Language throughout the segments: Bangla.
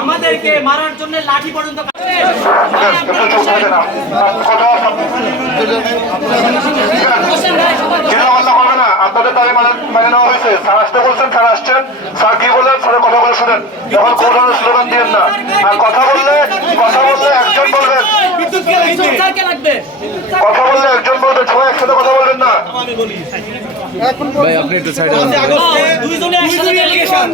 আমাদেরকে মারার জন্য লাঠি পর্যন্ত আপনাদের তাই মানে নেওয়া হয়েছে। স্যার আসতে বলছেন স্যার আসছেন। স্যার কি বললেন? স্যারের কথা বলে শুনেন। যখন কোনো স্লোগান দিয়েন না। আর কথা বললে কথা বললে একজন বলবেন। কথা বললে একজন বলবেন। সবাই একসাথে কথা বলবেন না। দুইজনে একসাথে delegation।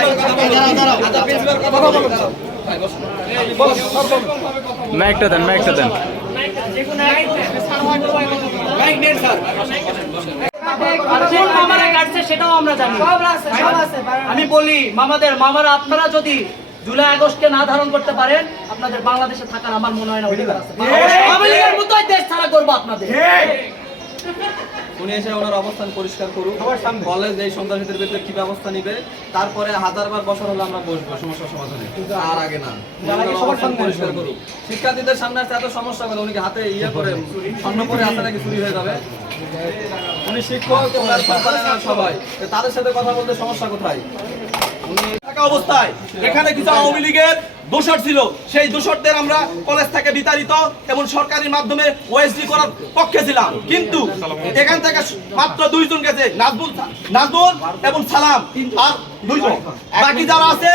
ম্যাকটা দেন ম্যাকটা দেন আর কোন মামারা কাটছে সেটাও আমরা জানি আমি বলি মামাদের মামারা আপনারা যদি জুলাই আগস্টকে না ধারণ করতে পারেন আপনাদের বাংলাদেশে থাকার আমার মনে হয় না অধিকার আছে। দেশ ছাড়া করব আপনাদের। উনি এসে ওনার অবস্থান পরিষ্কার করুক। কলেজ এই সন্ত্রাসীদের বিরুদ্ধে কি ব্যবস্থা নিবে? তারপরে হাজারবার বছর হলে আমরা বসবো সমস্যা সমাধানে। আর আগে না। উনি পরিষ্কার করুক। শিক্ষার্থীদের সামনে আসতে এত সমস্যা করে উনি হাতে ইয়ে করে স্বর্ণ পরে আসে নাকি চুরি হয়ে যাবে। উনি শিক্ষক সবাই। তাদের সাথে কথা বলতে সমস্যা কোথায়? থাকা অবস্থায় এখানে কিছু আওয়ামী লীগের দোষর ছিল। সেই দোষরদের আমরা কলেজ থেকে বিতাড়িত এবং সরকারি মাধ্যমে ওএসডি করার পক্ষে ছিলাম। কিন্তু এখান থেকে মাত্র দুইজন গেছে নাজবুল নাজবুল এবং সালাম, আর দুইজন। বাকি যারা আছে,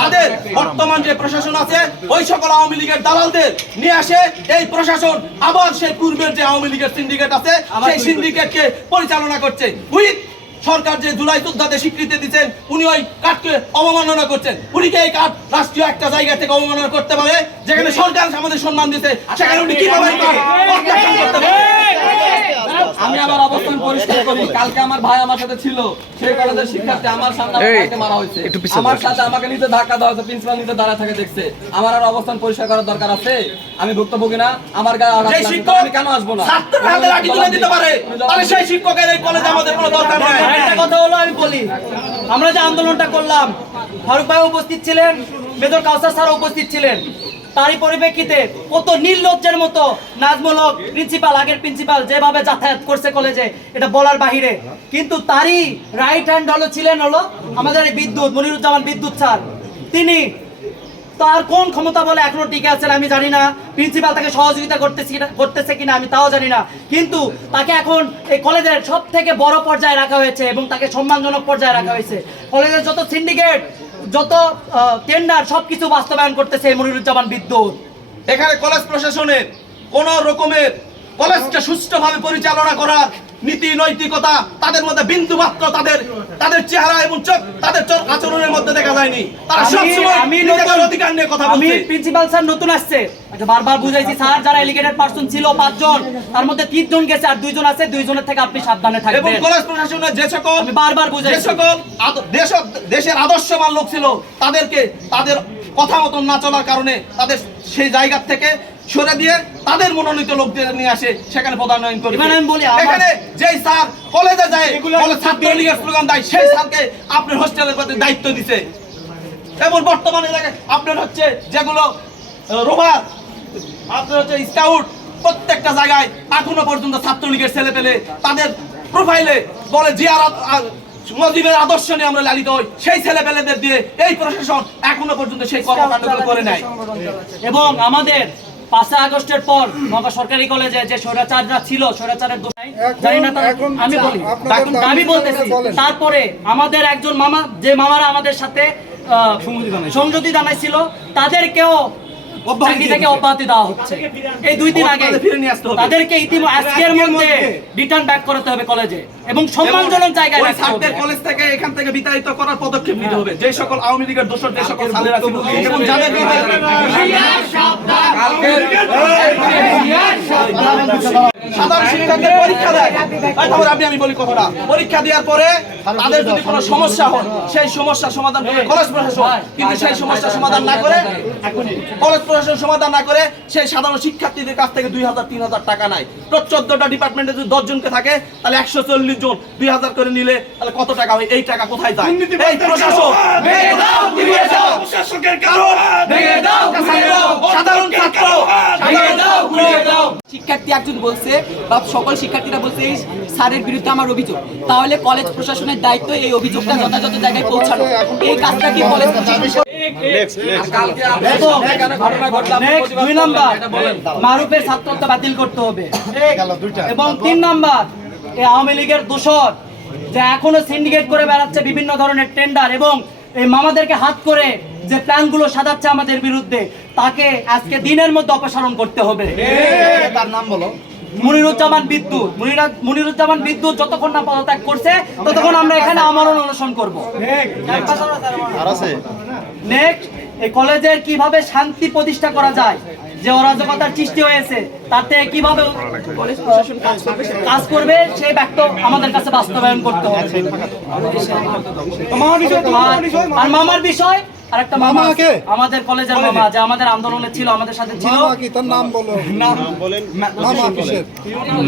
তাদের বর্তমান যে প্রশাসন আছে, ওই সকল আওয়ামী লীগের দালালদের নিয়ে আসে। এই প্রশাসন আবার সেই পূর্বের যে আওয়ামী লীগের সিন্ডিকেট আছে, সেই সিন্ডিকেটকে পরিচালনা করছে। উইথ সরকার যে জুলাই যোদ্ধাতে স্বীকৃতি দিচ্ছেন উনি ওই কাঠকে অবমাননা করছেন। উনি কি এই কাঠ রাষ্ট্রীয় একটা জায়গা থেকে অবমাননা করতে পারে? যেখানে সরকার আমাদের সম্মান দিতে সেখানে উনি কীভাবে করতে পারে? আমি আমার অবস্থান পরিষ্কার করি কালকে আমার ভাই আমার সাথে ছিল। সেই কলেজের শিক্ষার্থী আমার সামনে ভাইকে মারা হয়েছে। আমার সাথে আমাকে নিতে ধাক্কা দেওয়া হয়েছে প্রিন্সিপাল নিতে দাঁড়া থাকে দেখছে। আমার আর অবস্থান পরিষ্কার করার দরকার আছে? আমি ভুক্তভোগী না আমার গায়ে আমি কেন আসব না? ছাত্রের হাতে লাঠি তুলে দিতে পারে তাহলে সেই শিক্ষকের এই কলেজে আমাদের কোনো দরকার নেই। একটা কথা হলো আমি বলি আমরা যে আন্দোলনটা করলাম ফারুক ভাই উপস্থিত ছিলেন মেজর কাউসার স্যার উপস্থিত ছিলেন। তারই পরিপ্রেক্ষিতে কত নির্লজ্জের মতো নাজমুল হক প্রিন্সিপাল আগের প্রিন্সিপাল যেভাবে যাতায়াত করছে কলেজে এটা বলার বাহিরে। কিন্তু তারই রাইট হ্যান্ড হলো ছিলেন হলো আমাদের এই বিদ্যুৎ, মনিরুজ্জামান বিদ্যুৎ স্যার। তিনি তার কোন ক্ষমতা বলে এখনও টিকে আছেন আমি জানি না প্রিন্সিপাল তাকে সহযোগিতা করতেছি করতেছে কিনা আমি তাও জানি না। কিন্তু তাকে এখন এই কলেজের সব থেকে বড় পর্যায়ে রাখা হয়েছে এবং তাকে সম্মানজনক পর্যায়ে রাখা হয়েছে। কলেজের যত সিন্ডিকেট যত টেন্ডার সবকিছু বাস্তবায়ন করতেছে মনিরুজ্জামান বিদ্যুৎ। এখানে কলেজ প্রশাসনের কোন রকমের কলেজকে সুষ্ঠুভাবে পরিচালনা করার নীতি নৈতিকতা তাদের মধ্যে বিন্দু মাত্র তাদের তাদের চেহারা এবং চোখ তাদের চোখ আচরণের মধ্যে দেখা যায়নি। তারা সবসময় নিজেদের অধিকার নিয়ে কথা আমি বলছে। প্রিন্সিপাল স্যার নতুন আসছে। বারবার বুঝাইছি স্যার যারা এলিগেটেড পার্সন ছিল পাঁচজন তার মধ্যে তিনজন গেছে আর দুইজন আছে দুইজনের থেকে আপনি সাবধানে এবং কলেজ প্রশাসনের যে সকল আমি বারবার যে সকল দেশ- দেশের আদর্শবান লোক ছিল তাদেরকে তাদের কথা মতন না চলার কারণে তাদের সেই জায়গা থেকে সরে দিয়ে তাদের মনোনীত লোকদের নিয়ে আসে সেখানে প্রধানয়ন করে। এবার আমি বলি, এখানে যেই স্যার কলেজে যায় কলেজ ছাত্র লীগের স্লোগান দেয় সেই স্যারকে আপনার হোস্টেলের প্রতি দায়িত্ব দিছে। এবং বর্তমানে দেখেন আপনার হচ্ছে যেগুলো রোভার আপনার হচ্ছে স্কাউট প্রত্যেকটা জায়গায় এখনও পর্যন্ত ছাত্রলীগের ছেলে পেলে তাদের প্রোফাইলে বলে জিয়ার আ- আ- মজিবের আদর্শ নিয়ে আমরা লালিত হই। সেই ছেলে পেলেদের দিয়ে এই প্রশাসন এখনও পর্যন্ত সেই কর্মকাণ্ডগুলো করে নেয় এবং আমাদের পাঁচই আগস্টের পর নগর সরকারি কলেজে যে স্বৈরাচাররা ছিল স্বৈরাচারের দোষাই জানি না আমি বলি দাবি আমি বলতেছি তারপরে আমাদের একজন মামা যে মামারা আমাদের সাথে আহ, সংযুক্তি জানাইছিল তাদেরকেও চাকরি থেকে অব্যাহতি দেওয়া হচ্ছে। এই দুই দিন আগে ফিরে নিয়ে আসতে হবে। তাদেরকে ইতিমধ্যে আজকের মধ্যে রিটার্ন ব্যাক করতে হবে কলেজে এবং সম্মানজনক জায়গায় ওই ছাত্রদের কলেজ থেকে এখান থেকে বিতাড়িত করার পদক্ষেপ নিতে হবে। যে সকল আওয়ামী লীগের দোষর যে সকল সালেরা ছিল এবং যাদের পরীক্ষা দেয়। আপনি আমি বলি কথাটা। পরীক্ষা দেওয়ার পরে তাদের যদি কোনো সমস্যা হয় সেই সমস্যার সমাধান করবে কলেজ প্রশাসন কিন্তু সেই সমস্যার সমাধান না করে কলেজ প্রশাসন সমাধান না করে সেই সাধারণ শিক্ষার্থীদের কাছ থেকে দুই হাজার তিন হাজার টাকা নাই চোদ্দটা ডিপার্টমেন্টে যদি থাকে তাহলে একশো চল্লিশ জন দুই হাজার করে নিলে তাহলে কত টাকা হয়? এই টাকা কোথায় যায়? এই প্রশাসন প্রশাসকের কারণ ভেঙে দাও গুড়িয়ে দাও সাধারণ ছাত্র ভেঙে দাও গুড়িয়ে দাও শিক্ষার্থী একজন বলছে বা সকল শিক্ষার্থীরা বলছে, এই স্যারের বিরুদ্ধে আমার অভিযোগ। তাহলে কলেজ প্রশাসনের দায়িত্ব এই অভিযোগটা যথাযথ জায়গায় পৌঁছানো। এই কাজটা কি কলেজ মারুফের ছাত্রত্ব বাতিল করতে হবে। এবং তিন আওয়ামী লীগের দূষণ যে এখনও সিন্ডিকেট করে বেড়াচ্ছে বিভিন্ন ধরনের টেন্ডার এবং এই মামাদেরকে হাত করে যে প্ল্যানগুলো সাজাচ্ছে আমাদের বিরুদ্ধে তাকে আজকে দিনের মধ্যে অপসারণ করতে হবে। তার নাম বলো। মনিরুজ্জামান বিদ্যুৎ মনিরুজ্জামান বিদ্যুৎ যতক্ষণ না পদত্যাগ করছে ততক্ষণ আমরা এখানে আমরণ অনশন করব। নেক্সট এই কলেজের কীভাবে শান্তি প্রতিষ্ঠা করা যায় যে অরাজকতার সৃষ্টি হয়েছে তাতে কীভাবে কাজ করবে সেটা কাজ করবে সেই ব্যক্ত আমাদের কাছে বাস্তবায়ন করতে হবে। আর মামার বিষয় আর একটা মামা কে? আমাদের কলেজের মামা যে আমাদের আন্দোলনে ছিল আমাদের সাথে ছিল। মামা কি? তার নাম বলো। নাম বলেন। মামা কিসের?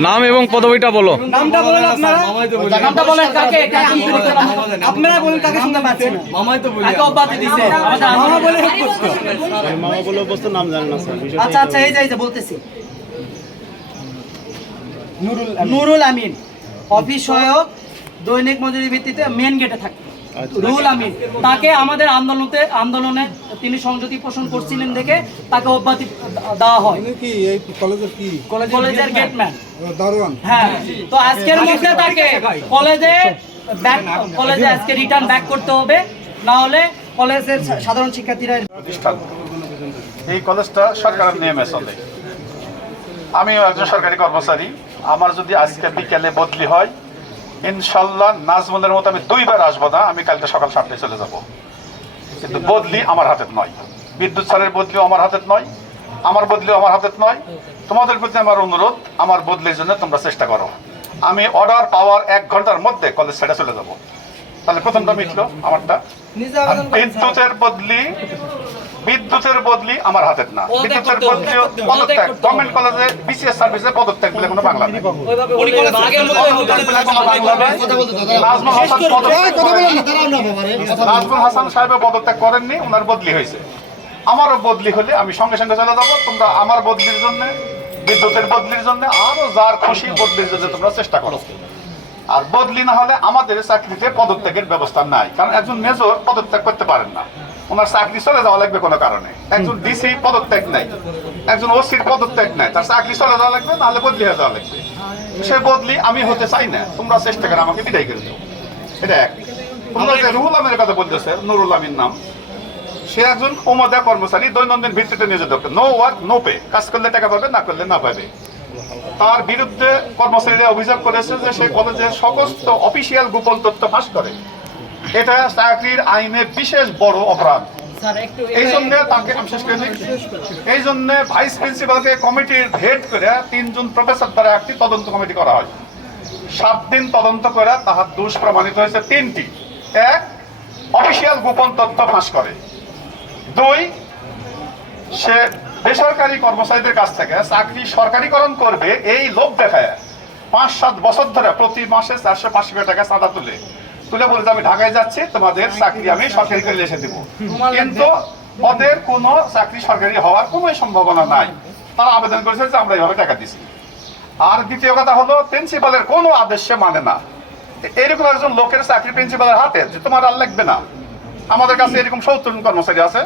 নাম এবং পদবিটা বলো। নামটা বলেন আপনারা। নামটা বলেন কাকে। আপনারা বলেন কাকে শুনতে পাচ্ছি না মামাই তো বলি কাকে অব্যাহতি দিছে? আমাদের মামা বলে মামা বলে বস্তু নাম জানেন না স্যার। আচ্ছা আচ্ছা এই যে এই যে বলতেছি। নুরুল আমিন অফিস সহায়ক দৈনিক মজুরি ভিত্তিতে মেন গেটে থাকে। রুহুল আমিন তাকে আমাদের আন্দোলনে আন্দোলনে তিনি সংযুক্তি পোষণ করছিলেন দেখে তাকে অব্যাহতি দেওয়া হয়। কি এই কলেজের কি? কলেজের গেটম্যান। দারোয়ান। হ্যাঁ তো আজকের মধ্যে তাকে কলেজে ব্যাক কলেজে আজকে রিটার্ন ব্যাক করতে হবে না হলে কলেজের সাধারণ শিক্ষার্থীরা প্রতিষ্ঠান এই কলেজটা সরকারের নিয়মে চলে। আমিও একজন সরকারি কর্মচারী। আমার যদি আজকে বিকেলে বদলি হয় ইনশাল্লাহ নাজমুলের মতো আমি দুইবার আসব না আমি কালকে সকাল সাতটায় চলে যাব। কিন্তু বদলি আমার হাতে নয়। বিদ্যুৎ স্যারের বদলিও আমার হাতে নয় আমার বদলিও আমার হাতে নয়। তোমাদের প্রতি আমার অনুরোধ আমার বদলির জন্য তোমরা চেষ্টা করো। আমি অর্ডার পাওয়ার এক ঘণ্টার মধ্যে কলেজ ছেড়ে চলে যাব। তাহলে প্রথমটা মিটলো আমারটা। বিদ্যুতের বদলি বিদ্যুতের বদলি আমার হাতের না। বিদ্যুতের বদলি পদত্যাগ গভর্নমেন্ট কলেজে বিসিএস সার্ভিসে পদত্যাগ বলে কোনো বাংলা নেই। নাজমুল হাসান সাহেব পদত্যাগ করেননি ওনার বদলি হয়েছে। আমারও বদলি হলে আমি সঙ্গে সঙ্গে চলে যাব। তোমরা আমার বদলির জন্য বিদ্যুতের বদলির জন্য আরও যার খুশি বদলির জন্য তোমরা চেষ্টা করো। আর বদলি না হলে আমাদের চাকরিতে পদত্যাগের ব্যবস্থা নাই কারণ একজন মেজর পদত্যাগ করতে পারেন না। ওনার চাকরি চলে যাওয়া লাগবে কোনো কারণে। একজন ডিসি পদত্যাগ নাই, একজন ওসির পদত্যাগ নাই, তার চাকরি চলে যাওয়া লাগবে, নাহলে বদলি হয়ে যাওয়া লাগবে। সে বদলি আমি হতে চাই না, তোমরা চেষ্টা করে, আমাকে বিদায় করে দিও। এটা এক। তোমরা যে রুহুল আমিনের কথা বলতেছে, নুরুল আমিন নাম, সে একজন ওমদা কর্মচারী, দৈনন্দিন ভিত্তিতে নিয়োজিত নো ওয়ার্ক, নো পে, কাজ করলে টাকা পাবে, না করলে না পাবে। তার বিরুদ্ধে কর্মচারীরা অভিযোগ করেছে যে সে কলেজের সমস্ত অফিসিয়াল গোপন তথ্য ফাঁস করে। এটা চাকরির আইনে বিশেষ বড় অপরাধ। এই জন্য তাকে আমি শেষ করে। এই জন্য ভাইস প্রিন্সিপালকে কমিটির হেড করে তিনজন প্রফেসর দ্বারা একটি তদন্ত কমিটি করা হয়। সাত দিন তদন্ত করে তাহার দোষ প্রমাণিত হয়েছে তিনটি। এক অফিসিয়াল গোপন তথ্য ফাঁস করে। দুই সে বেসরকারি কর্মচারীদের কাছ থেকে চাকরি সরকারিকরণ করবে এই লোভ দেখায়। পাঁচ সাত বছর ধরে প্রতি মাসে চারশো পাঁচশো টাকা চাঁদা তুলে। তুলে বলে আমি ঢাকায় যাচ্ছি তোমাদের চাকরি আমি সরকারি করে এসে দিব। কিন্তু ওদের কোনো চাকরি সরকারি হওয়ার কোনো সম্ভাবনা নাই। তারা আবেদন করেছে যে আমরা এইভাবে টাকা দিছি। আর দ্বিতীয় কথা হলো প্রিন্সিপালের কোনো আদেশ সে মানে না। এরকম একজন লোকের চাকরি প্রিন্সিপালের হাতে যে তোমার আর লাগবে না। আমাদের কাছে এরকম সত্তর জন কর্মচারী আছে।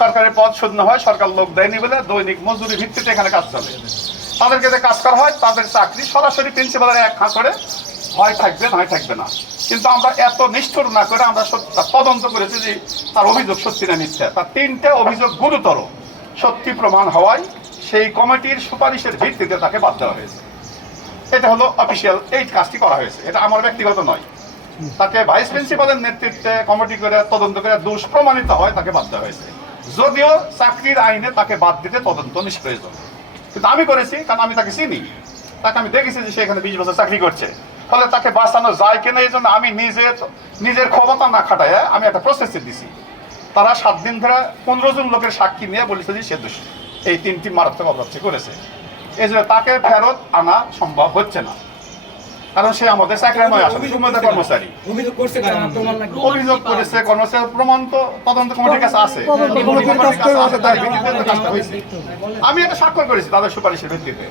সরকারের পদ শূন্য হয় সরকার লোক দেয়নি বলে দৈনিক মজুরি ভিত্তিতে এখানে কাজ চলে। তাদেরকে যে কাজ করা হয় তাদের চাকরি সরাসরি প্রিন্সিপালের এক হাঁ করে হয় থাকবে নয় থাকবে না। কিন্তু আমরা এত নিষ্ঠুর না করে আমরা তদন্ত করেছি যে তার অভিযোগ সত্যি না মিথ্যা। তার তিনটে অভিযোগ গুরুতর। সত্যি প্রমাণ হওয়ায় সেই কমিটির সুপারিশের ভিত্তিতে তাকে বাদ দেওয়া হয়েছে। এটা হলো অফিসিয়াল এই কাজটি করা হয়েছে। এটা আমার ব্যক্তিগত নয়। তাকে ভাইস প্রিন্সিপালের নেতৃত্বে কমিটি করে তদন্ত করে দোষ প্রমাণিত হয় তাকে বাদ দেওয়া হয়েছে। যদিও চাকরির আইনে তাকে বাদ দিতে তদন্ত নিষ্প্রয়োজন। কিন্তু আমি করেছি, কারণ আমি তাকে চিনি। তাকে আমি দেখেছি যে সে এখানে বিশ বছর চাকরি করছে। ফলে তাকে বাঁচানো যায় কিনা এই জন্য আমি নিজে নিজের ক্ষমতা না খাটায় আমি একটা প্রসেসে দিছি। তারা সাত দিন ধরে পনেরো জন লোকের সাক্ষী নিয়ে বলেছে যে সে দোষী এই তিনটি মারাত্মক অপরাধ করেছে। এই জন্য তাকে ফেরত আনা সম্ভব হচ্ছে না। কারণ সে আমাদের চাকরিময় আসলে কর্মচারী। অভিযোগ করছে করেছে। কর্মচারী প্রমাণ তো তদন্ত কমিটির কাছে আছে। আমি এটা স্বাক্ষর করেছি তাদের সুপারিশের ভিত্তিতে।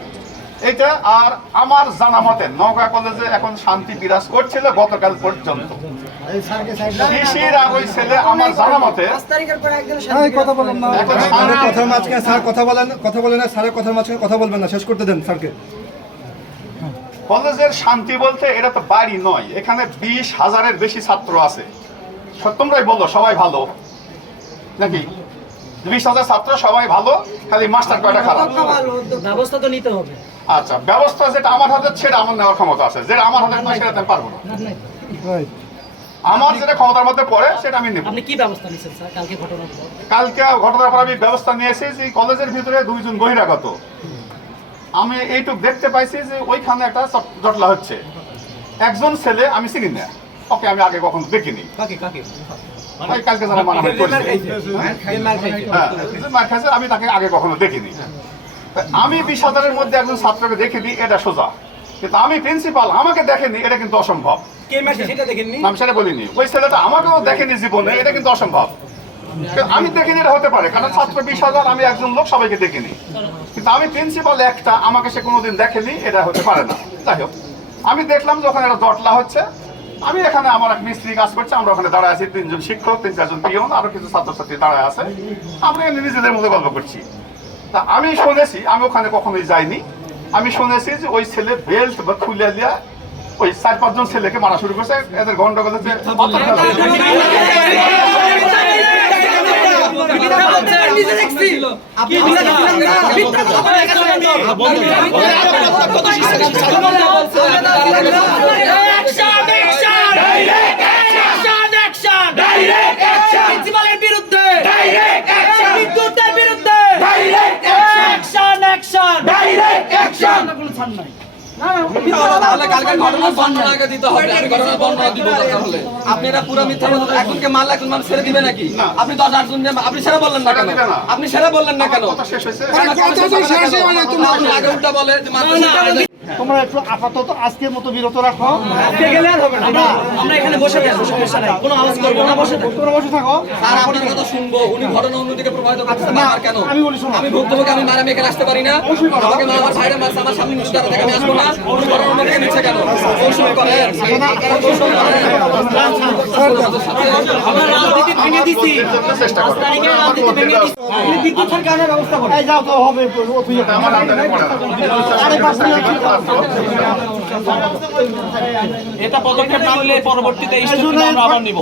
এটা আর আমার জানা মতে নওগাঁ কলেজে এখন শান্তি বিরাজ করছিল গতকাল পর্যন্ত। শিশির আর ওই ছেলে আমার জানা মতে কথা বলেন না। এখন স্যারের শান্তি- কথার মাঝখানে স্যার কথা বলেন কথা বলেন না স্যারের কথার মাঝখানে কথা বলবেন না শেষ করতে দেন স্যারকে। কলেজের শান্তি বলতে এটা তো বাড়ি নয় এখানে বিশ হাজারের বেশি ছাত্র আছে। তোমরাই বলো সবাই ভালো? নাকি? বিশ হাজার ছাত্র সবাই ভালো? খালি মাস্টার কয়টা খারাপ? ব্যবস্থা তো নিতে হবে। আচ্ছা ব্যবস্থা যেটা আমার হাতে সেটা আমার নেওয়ার ক্ষমতা আছে। যেটা আমার হাতে নয় সেটা আমি পারব না। আমার যেটা ক্ষমতার মধ্যে পড়ে সেটা আমি নেব। আপনি কি ব্যবস্থা নিচ্ছেন স্যার কালকে ঘটনার পর? কালকে ঘটনার পর আমি ব্যবস্থা নিয়েছি যে কলেজের ভিতরে দুইজন বহিরাগত। আমি এইটুক দেখতে পাইছি যে ওইখানে একটা জটলা হচ্ছে। একজন ছেলে আমি চিনি না। ওকে আমি আগে কখনো দেখিনি। কাকে কাকে? কালকে যারা মারামারি করেছে হ্যাঁ, আমি তাকে আগে কখনো দেখিনি। আমি বিশ হাজারের মধ্যে একজন ছাত্রকে দেখিনি এটা সোজা। কিন্তু আমি প্রিন্সিপাল আমাকে দেখেনি এটা কিন্তু অসম্ভব। আমি সেটা বলিনি। ওই ছেলেটা আমাকেও দেখেনি জীবনে এটা কিন্তু অসম্ভব। আমি দেখিনি এটা হতে পারে কারণ ছাত্র বিশ হাজার আমি একজন লোক সবাইকে দেখিনি। কিন্তু আমি প্রিন্সিপাল একটা আমাকে সে কোনোদিন দেখেনি এটা হতে পারে না। যাই হোক আমি দেখলাম যে ওখানে একটা জটলা হচ্ছে আমি এখানে আমার এক মিস্ত্রি কাজ করছে আমরা ওখানে দাঁড়ায় আছি তিনজন শিক্ষক তিন চারজন পিয়ন আরও কিছু ছাত্রছাত্রী দাঁড়ায় আছে। আমরা নিজেদের মধ্যে গল্প করছি। তা আমি শুনেছি আমি ওখানে কখনোই যাইনি। আমি শুনেছি যে ওই ছেলে বেল্ট বা খুলে দিয়া ওই চার পাঁচজন ছেলেকে মারা শুরু করছে। এদের গন্ডগোল হচ্ছে পাথর ফেলা হয়েছে। প্রিন্সিপালের বিরুদ্ধে বিদ্যুতের বিরুদ্ধে অ্যাকশন অ্যাকশন কোনো ছাড় নাই তাহলে কালকে ঘটনার বর্ণনা আগে দিতে হবে আমি ঘটনার বর্ণনা দিব দরকার হলে আপনি এটা পুরো মিথ্যা বলতে একজনকে মারলে ছেড়ে দিবে নাকি? আপনি দশ আটজন দিয়ে আপনি সেরা বললেন না কেন? আপনি সেরা বললেন না কেন? কথা আপনি আগে উল্টা বলে তোমরা একটু আপাতত আজকের মতো বিরত রাখো আমরা এখানে বসে থাকব সমস্যা নাই কোনো আওয়াজ করব না বসে থাকব তোমরা বসে থাকো আর আপনার কথা শুনব উনি ঘটনা অন্যদিকে প্রভাবিত করতেছেন না, কেন আমি বলি শোনো। আমি ভুক্তভোগী আমি মারা মেয়েকে আসতে পারি না আমাকে মা আমার সাইডে মারছে আমার সামনে নিচে থেকে আমি আসব না উনি ঘটনা অন্যদিকে নিচ্ছে কেন কৌশল করেন আমরা রাজনীতি ভেঙে দিছি চেষ্টা করো রাজনীতি ভেঙে দিছি আপনি বিদ্যুৎ সরকারের ব্যবস্থা এই যাও তো হবে আমার। এটা পদক্ষেপ না নিলে পরবর্তীতে আমরা আবার নিব।